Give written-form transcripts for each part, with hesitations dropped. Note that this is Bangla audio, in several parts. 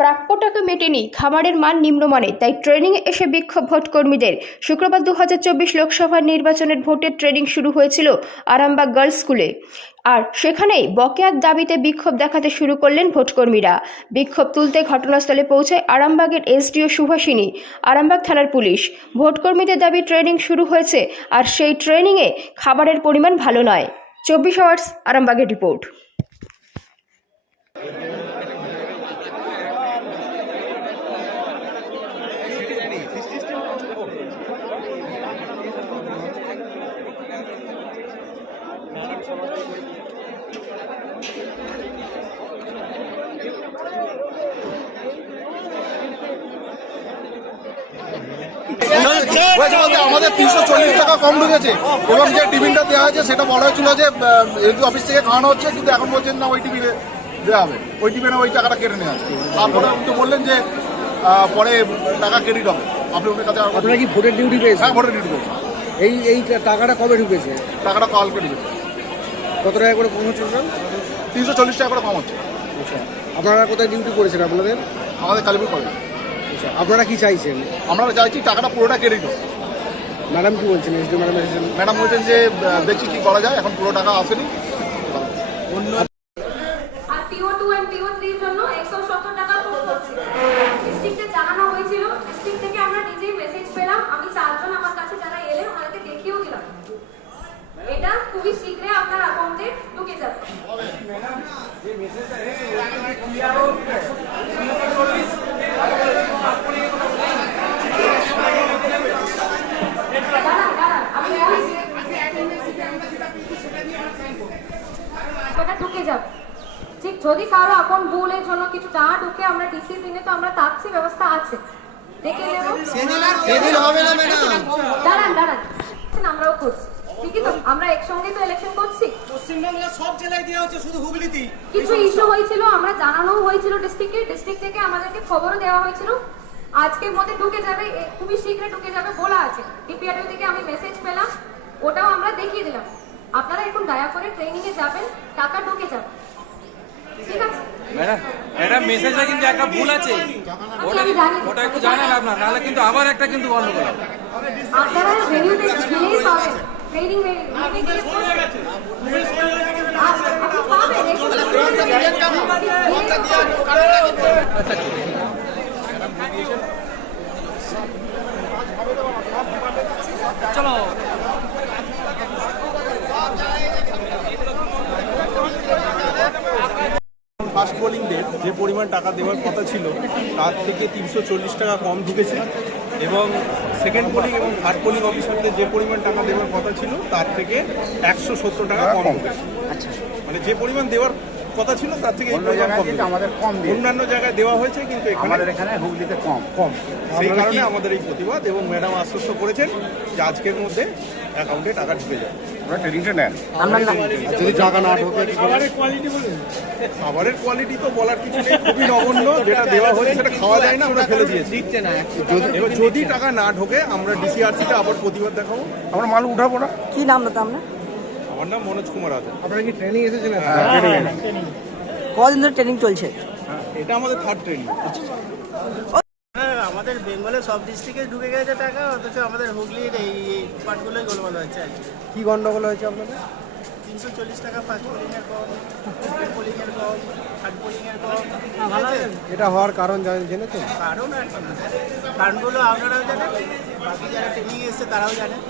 প্রাপ্য টাকা মেটেনি, খাবারের মান নিম্নমানের, তাই ট্রেনিংয়ে এসে বিক্ষোভ ভোটকর্মীদের। শুক্রবার 2024 লোকসভা নির্বাচনের ভোটের ট্রেনিং শুরু হয়েছিল আরামবাগ গার্লস স্কুলে। আর সেখানেই বকেয়ার দাবিতে বিক্ষোভ দেখাতে শুরু করলেন ভোটকর্মীরা। বিক্ষোভ তুলতে ঘটনাস্থলে পৌঁছায় আরামবাগের এসডিও সুভাষিনী, আরামবাগ থানার পুলিশ। ভোটকর্মীদের দাবি ট্রেনিং শুরু হয়েছে, আর সেই ট্রেনিংয়ে খাবারের পরিমাণ ভালো নয়। 24 আওয়ার্স আরামবাগের রিপোর্ট। আমাদের 340 টাকা কম ঢুকেছে এবং যে টিফিনটা দেওয়া হয়েছে সেটা বলা হয়েছিল যে এসডি অফিস থেকে খাওয়ানো হচ্ছে, কিন্তু এখন বলছেন না ওই টিফিনে দেওয়া হবে, ওই টিফিনে ওই টাকাটা কেটে নেওয়া আছে। তারপরে উনি বললেন যে পরে টাকা ক্রেডিট হবে। আপনি ওনার কাছে আপনারা কি ভোটের ডিউটি পেয়েছেন? হ্যাঁ, ভোটের ডিউটি পেয়েছেন। এই টাকাটা কবে ঢুকেছে? টাকাটা কালকে ঢুকেছে। কত টাকা করে কম হচ্ছে? 340 টাকা করে কম হচ্ছে। আচ্ছা, আপনারা কোথায় ডিউটি করেছেন আপনাদের? আমাদের কালীপুর কলেজ। আচ্ছা, আপনারা কি চাইছেন? আমরা চাইছি টাকাটা পুরোটা ক্রেডিট হবে। ম্যাডাম কি বলছেন? এসডি ম্যাডাম এসেছেন? ম্যাডাম বলছেন যে দেখছি কি করা যায়, এখন পুরো টাকা আসেনি। আর টিও 2 এন্ড টিও 3 এর জন্য 170 টাকা কম হচ্ছে। ডিস্ট্রিক্টে জানানো হয়েছিল, ডিস্ট্রিক্ট থেকে আমরা নিজেই মেসেজ পেলাম। আমি 4 জন আমার কাছে যারা এলেন ওনাকে দেখিয়েও দিলাম। এটা খুবই শীঘ্রই আপনার অ্যাকাউন্টে ঢুকে যাবে। ঢুকে যাবে ঠিক। যদি কারো অ্যাকাউন্ট ভুলের জন্য কিছু টাকা ঢুকে, আমরা ডিসি দিনে তো আমরা তাচ্ছি ব্যবস্থা আছে, দেখে নেব। দাঁড়ান আমরাও করছি, ঠিকই তো। আমরা একসঙ্গে তো ইলেকশন করছি। পশ্চিমবাংলার সব জেলায় দেওয়া হচ্ছে, শুধু হুগলিতেই কিছু ইস্যু হয়েছিল, আমরা জানানোও হয়েছিল ডিস্ট্রিক্ট থেকে আমাদেরকে খবরও দেওয়া হয়েছিল। আজকের মধ্যে ঢুকে যাবে, খুবই শীঘ্রই ঢুকে যাবে বলা আছে। ডিপিআরডিও থেকে আমি মেসেজ পেলাম, ওটাও আমরা দেখিয়ে দিলাম। আপনারা এখন দয়া করে ট্রেনিং এ যাবেন, টাকা ঢুকে যাবে, ঠিক আছে? ম্যাডাম মেসেজে কিন্তু একটা ভুল আছে, ওটা একটু জানান আপনার, নাহলে কিন্তু আবার একটা কিন্তু গন্ডগোল হবে। আপনারা ভেন্যুতে গেলেই পাবেন ট্রেনিং চলো ফার্স্ট পোলিংদের যে পরিমাণ টাকা দেওয়ার কথা ছিল তার থেকে 340 টাকা কম ঢুকেছে, এবং সেকেন্ড পোলিং এবং থার্ড পোলিং অফিসারদের যে পরিমাণ টাকা দেওয়ার কথা ছিল তার থেকে 170 টাকা কম ঢুকেছে। মানে যে পরিমাণ দেওয়ার কথা ছিল তার থেকে আমাদের কম দিয়ে অন্যান্য জায়গায় দেওয়া হয়েছে, কিন্তু আমাদের এখানে হুগলিতে কম। সেই কারণে আমাদের এই প্রতিবাদ, এবং ম্যাডাম আশ্বস্ত করেছেন যে আজকের মধ্যে অ্যাকাউন্টে টাকা ঢুকে যাবে। আমরা ট্রেনিংটা নেন। যদি টাকা না ঢোকে? খাবারের কোয়ালিটি তো বলার কিছু নেই, খুবই নগণ্য। যেটা দেওয়া হয়েছে সেটা খাওয়া যায় না, আমরা ফেলে দিয়েছি। এবার যদি টাকা না ঢোকে আমরা ডিসিআরসিতে আবার প্রতিবাদ দেখাবো, আমরা মাল উঠাবো না। কি নাম দাদা আপনার? আমার নাম মনোজ কুমার আদে। আপনারা কি ট্রেনিং এসেছেন? কদিন ধরে ট্রেনিং চলছে? এটা আমাদের থার্ড ট্রেনিং। আমাদের বেঙ্গলের সব ডিস্ট্রিক্টে ঢুকে গেছে টাকা, অথচ আমাদের হুগলির এই পার্টগুলোই গোলমাল হচ্ছে আর কি। কি গন্ডগোল হয়েছে আপনাদের? 340 টাকা ফার্স্ট পোলিংয়ের কম, সেকেন্ড পোলিংয়ের কম, থার্ড পোলিংয়ের কম। এটা হওয়ার কারণ জেনেছেন? কারণ আর কি, কারণগুলো আপনারাও জানেন, বাকি যারা ট্রেনিং এসছে তারাও জানেন।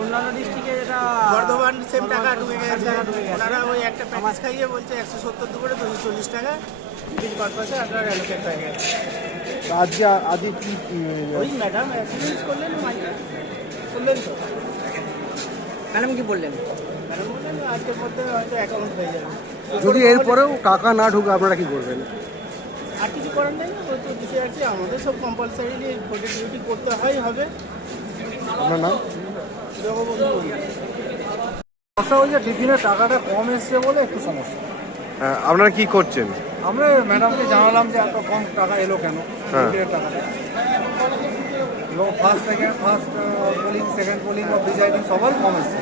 অন্যান্য ডিস্ট্রিক্টে যেটা বর্ধমান সেম টাকা ঢুকে গেছে, ওনারা ওই একটা প্যাকেজ খাইয়ে বলছে 170 দুপুরে 240 টাকা টিকিট পারপাসে আপনার অ্যালোকেট হয়ে গেছে। আজকে কি ওই ম্যাডাম অ্যাক্সিডেন্ট করলেন, করলেন তো ম্যাডাম কি বললেন? ম্যাডাম বললেন আজকের মধ্যে হয়তো অ্যাকাউন্ট হয়ে যাবে। যদি এরপরেও টাকা না ঢুকে আপনারা কি করবেন? আর কিছু করার নেই, ওই তো দিতে যাচ্ছি। আমাদের সব কম্পালসারিলি ভোটের ডিউটি করতে হবে। আপনার নাম? জগবন্ধু বললেন সমস্যা হচ্ছে টিফিনের টাকাটা কম এসছে বলে একটু সমস্যা। আপনারা কি করছেন? আমরা ম্যাডামকে জানালাম যে এত কম টাকা এলো কেন টিফিনের টাকাটা, এবং ফার্স্ট পোলিং, সেকেন্ড পোলিং ও প্রিজাইডিং সবাই কম এসছে।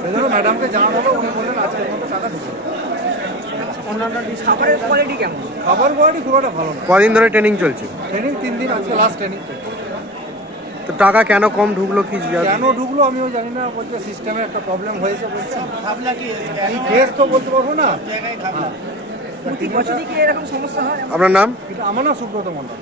সেই জন্য ম্যাডামকে জানানো হলো, উনি বললেন আজকের মতো টাকা দিতে। অন্যান্য খাবারের কোয়ালিটি কেমন? খাবার কোয়ালিটি খুব একটা ভালো না। কদিন ধরে ট্রেনিং চলছে? ট্রেনিং 3 দিন, আজকে লাস্ট ট্রেনিং। তো টাকা কেন কম ঢুকলো কি কেন ঢুকলো আমিও জানি না, বলছে সিস্টেমে একটা প্রবলেম হয়েছে বলছে। ভাবনা কি আমি কেস তো বলতে পারবো না। জায়গায় খাবো প্রতি বছরই কি এরকম সমস্যা হয়? আপনার নাম? এটা আমার নাম সুব্রত মন্ডল।